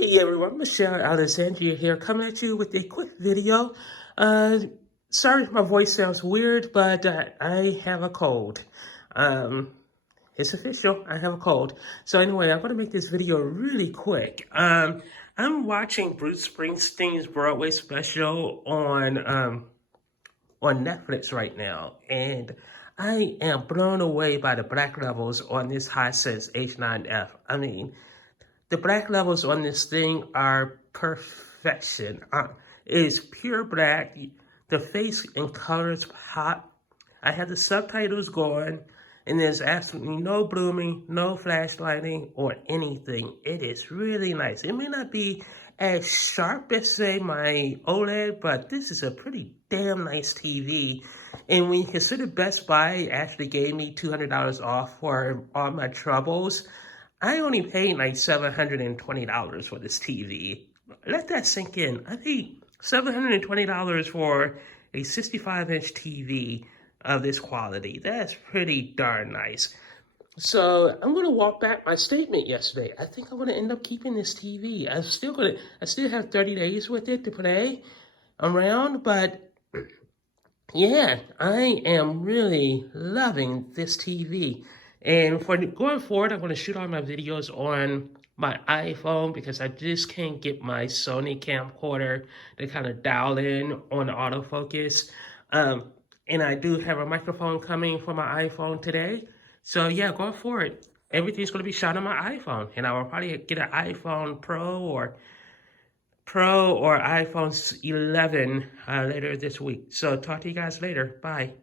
Hey everyone, Michelle Alexandria here, coming at you with a quick video. Sorry if my voice sounds weird, but I have a cold. Um, it's official, I have a cold. So anyway, I'm going to make this video really quick. I'm watching Bruce Springsteen's Broadway special on Netflix right now, and I am blown away by the black levels on this Hisense H9F. I mean, the black levels on this thing are perfection. It is pure black. The face and colors pop. I have the subtitles going, and there's absolutely no blooming, no flashlighting, or anything. It is really nice. It may not be as sharp as, say, my OLED, but this is a pretty damn nice TV. And when you consider Best Buy actually gave me $200 off for all my troubles, I only paid like $720 for this TV. Let that sink in. I paid $720 for a 65-inch TV of this quality. That's pretty darn nice. So I'm gonna walk back my statement yesterday. I think I'm gonna end up keeping this TV. I still have 30 days with it to play around, but yeah, I am really loving this TV. And for going forward, I'm going to shoot all my videos on my iPhone because I just can't get my Sony camcorder to kind of dial in on autofocus. And I do have a microphone coming for my iPhone today. So yeah, going forward, everything's going to be shot on my iPhone. And I will probably get an iPhone Pro or iPhone 11 later this week. So talk to you guys later. Bye.